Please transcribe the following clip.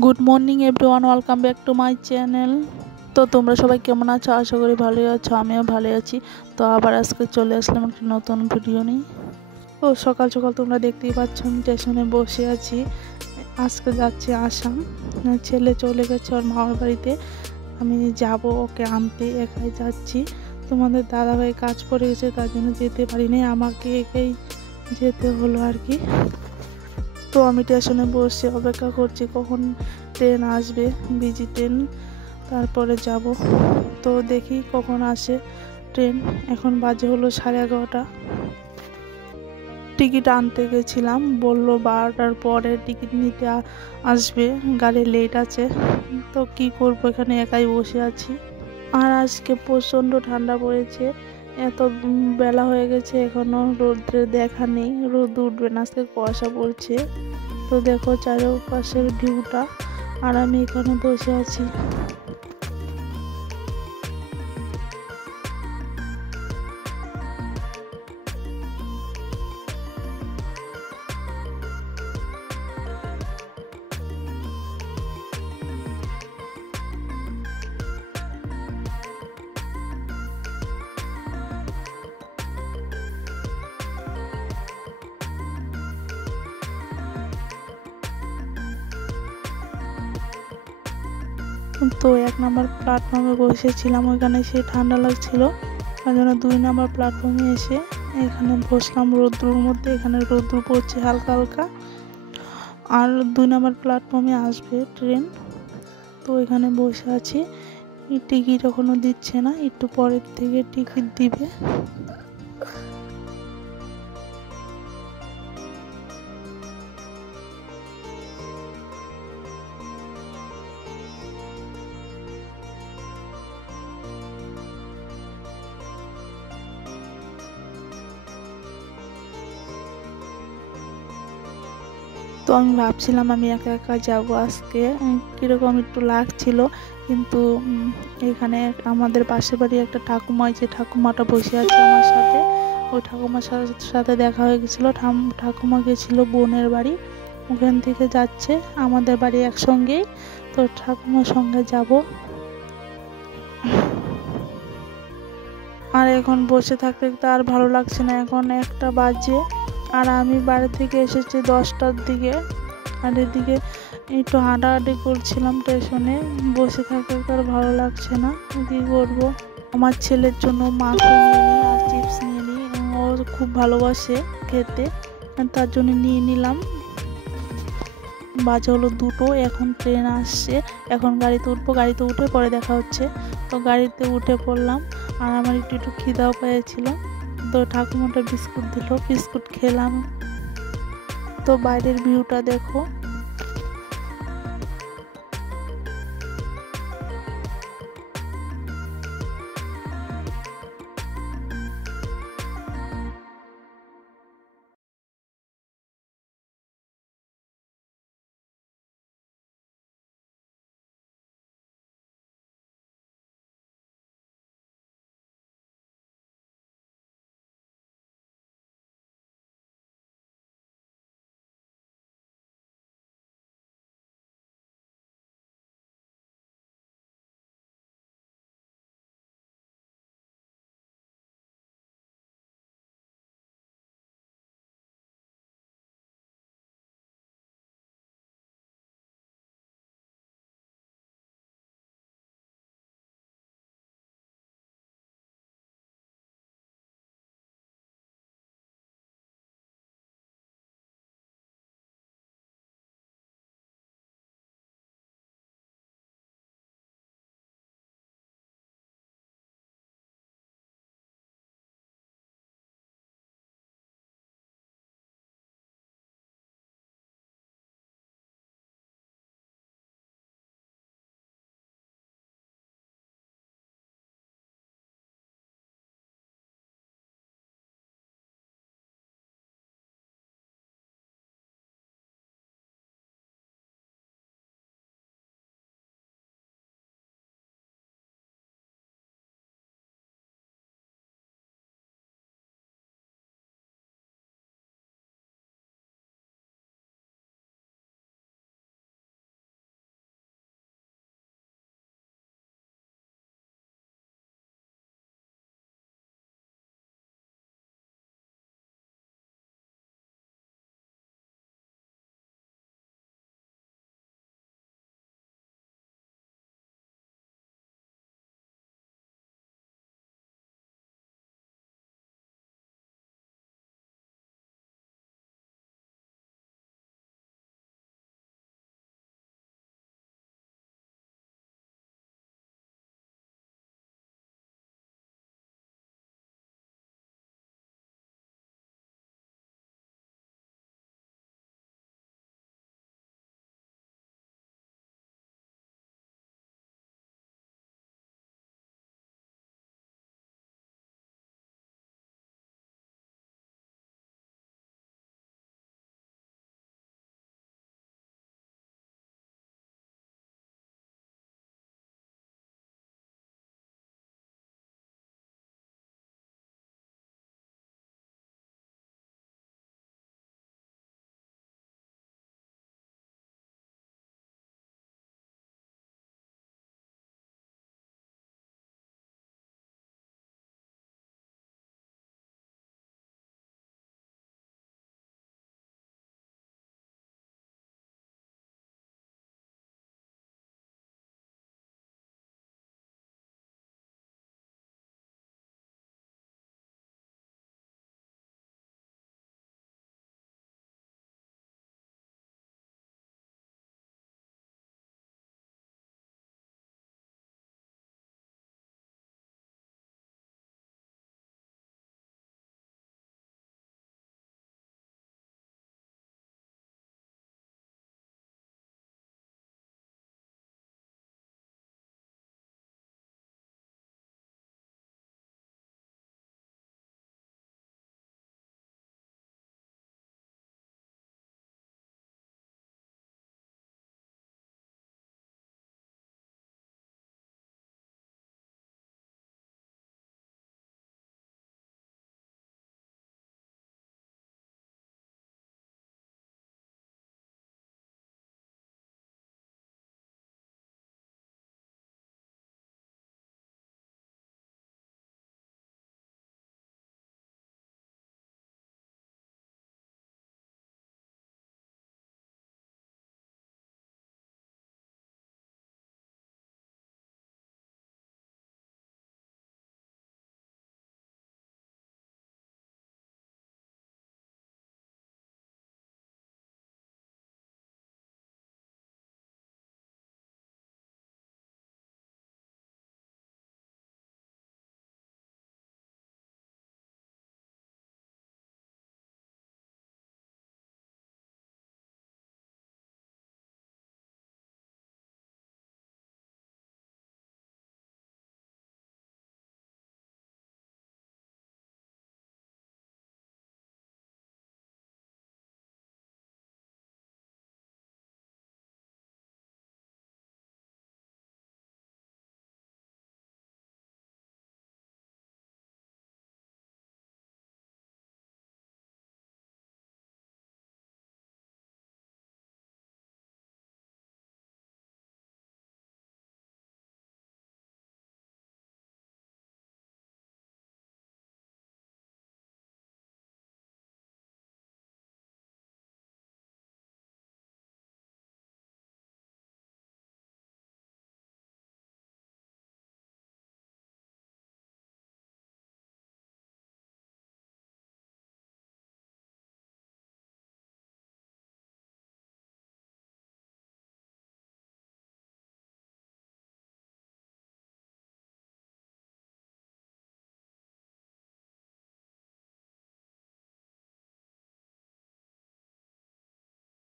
Good morning everyone, welcome back to my channel. তো তোমরা সবাই কেমন আছো? আশা করি ভালোই আছো, আমিও ভালো আছি। তো আবার আজকে চলে আসলাম একটা নতুন ভিডিও নিয়ে। তো সকাল সকাল তোমরা দেখতেই পাচ্ছ আমি স্টেশনে বসে আছি। আজকে যাচ্ছি আসাম। ছেলে চলে গেছে ওর মামার বাড়িতে, আমি যাব ওকে আনতে, একাই যাচ্ছি। তোমাদের দাদাভাই কাজ পড়ে গেছে, তার জন্য যেতে পারিনি, আমাকে একাই যেতে হলো আর কি। তো আমি স্টেশনে বসে অপেক্ষা করছি কখন ট্রেন আসবে, বিজি ট্রেন, তারপরে যাব। তো দেখি কখন আসে ট্রেন। এখন বাজে হলো 11:30। টিকিট আনতে গেছিলাম, বললো 12টার পরে টিকিট নিতে আসবে, গাড়ি লেট আছে। তো কি করব, এখানে একাই বসে আছি। আর আজকে প্রচণ্ড ঠান্ডা পড়েছে, এত বেলা হয়ে গেছে এখনো রোদ্রের দেখা নেই, রোদ উঠবে না, আজকে কুয়াশা পড়ছে। তো দেখো চারপাশের ভিউটা, আর আমি এখানে বসে আছি। তো 1 নম্বর প্ল্যাটফর্মে বসেছিলাম, ওইখানে সে ঠান্ডা লাগছিল, তার জন্য 2 নম্বর প্ল্যাটফর্মে এসে এখানে বসলাম রোদ্রুর মধ্যে। এখানে রোদ্রু পড়ছে হালকা হালকা। আর 2 নম্বর প্ল্যাটফর্মে আসবে ট্রেন, তো এখানে বসে আছি। টিকিট এখনো দিচ্ছে না, একটু পরের থেকে টিকিট দিবে। তো আমি ভাবছিলাম আমি একা একা যাব আজকে, কীরকম একটু লাগছিল। কিন্তু এখানে আমাদের পাশের বাড়ি একটা ঠাকুমা, যে ঠাকুমাটা বসে আছে আমার সাথে, ওই ঠাকুমার সাথে দেখা হয়ে গেছিলো। ঠাকুমা গেছিল বোনের বাড়ি, ওখান থেকে যাচ্ছে আমাদের বাড়ি একসঙ্গেই। তো ঠাকুমার সঙ্গে যাব। আর এখন বসে থাকতে তো আর ভালো লাগছে না, এখন 1টা বাজে। আর আমি বাড়ি থেকে এসেছি 10টার দিকে। আর এদিকে একটু হাঁটাহাঁটি করছিলাম স্টেশনে, বসে থাকতে তো আর ভালো লাগছে না, কী করবো। আমার ছেলের জন্য মাংস নিয়ে নিই আর চিপস নিয়ে নিই, ও খুব ভালোবাসে খেতে, তার জন্য নিয়ে নিলাম। বাজে হলো 2টো, এখন ট্রেন আসছে, এখন গাড়িতে উঠবো, গাড়িতে উঠে পরে দেখা হচ্ছে। তো গাড়িতে উঠে পড়লাম। আর আমার একটু একটু খিদাও পেয়েছিল, তো ঠাকুমাটা বিস্কুট দিল, বিস্কুট খেলাম। তো বাইরের ভিউটা দেখো।